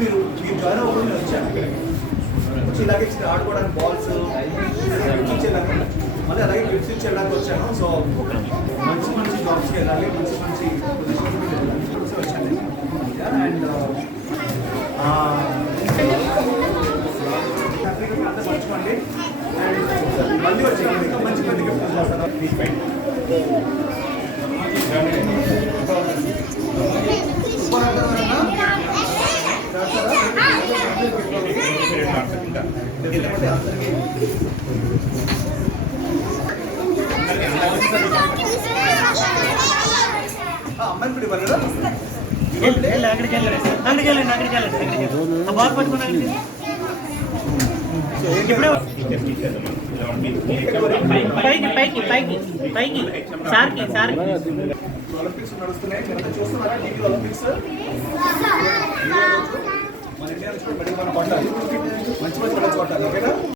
మీరు మీరు జాయిన్ అవ్వకుండా నేను వచ్చాను వచ్చి ఇలాగే ఇచ్చిన ఆడుకోవడానికి బాల్స్ ఇచ్చేదాకా మళ్ళీ అలాగే గిఫ్ట్స్ ఇచ్చేయడానికి వచ్చాను. సో మంచి మంచి జాబ్స్కి వెళ్ళాలి మంచి మంచి వచ్చాను. అండ్ అంతా పంచుకోండి. అండ్ మళ్ళీ వచ్చి ఇంకా మంచి మంచి గిఫ్ట్స్ చేస్తాను. అమ్మాయిని కూడా ఇవ్వాలి కదా అక్కడికి వెళ్ళండి అక్కడికి వెళ్ళండి అక్కడికి వెళ్ళండి బాల్ పట్టుకుని పైకి పైకి పైకి పైకి సార్కి సార్కి ఒలింపిక్స్ నడుస్తున్నాయి చూస్తున్నారా ఒలింపిక్స్